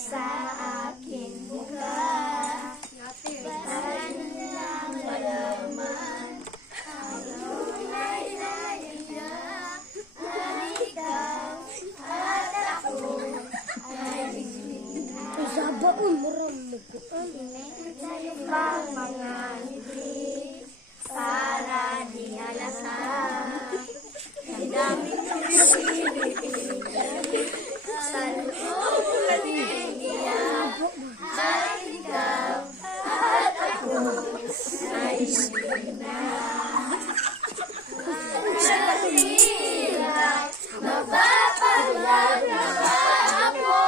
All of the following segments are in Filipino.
sa aking mukha. Para nilang malaman ang tunay na iyak na ikaw at ako ay Hinihintay pang mga ngiti para di halata. Ang dami kong sinipin sa loob ng iyak at ikaw at ako ay hindi na. Sa hirap, mapapanggap na ba ako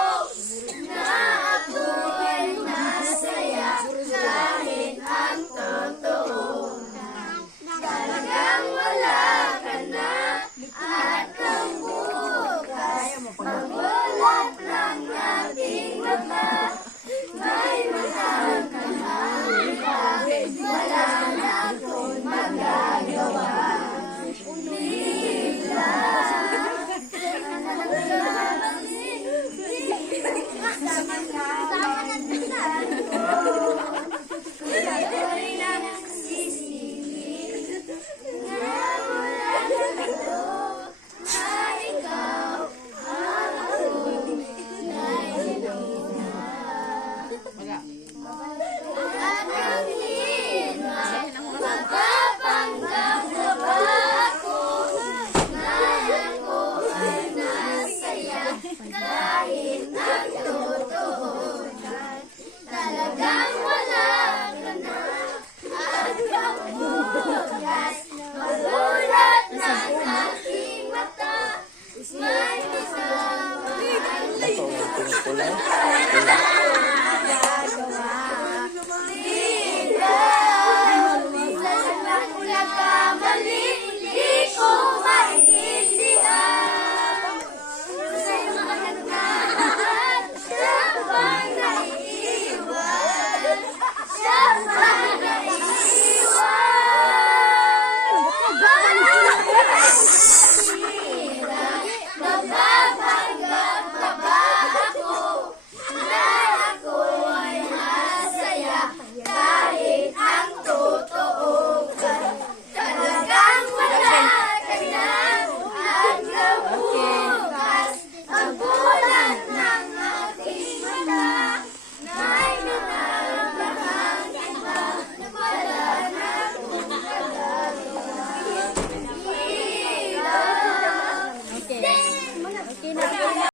na ako ay masaya kahit ang totoo talagang wala ka na at ang bukas magulat ng ating mata. May mahal ka na kahit wala na akong magagawa. Kahit ang totoo talagang wala ka na at ang bukas magulat ng aking mata. May kasama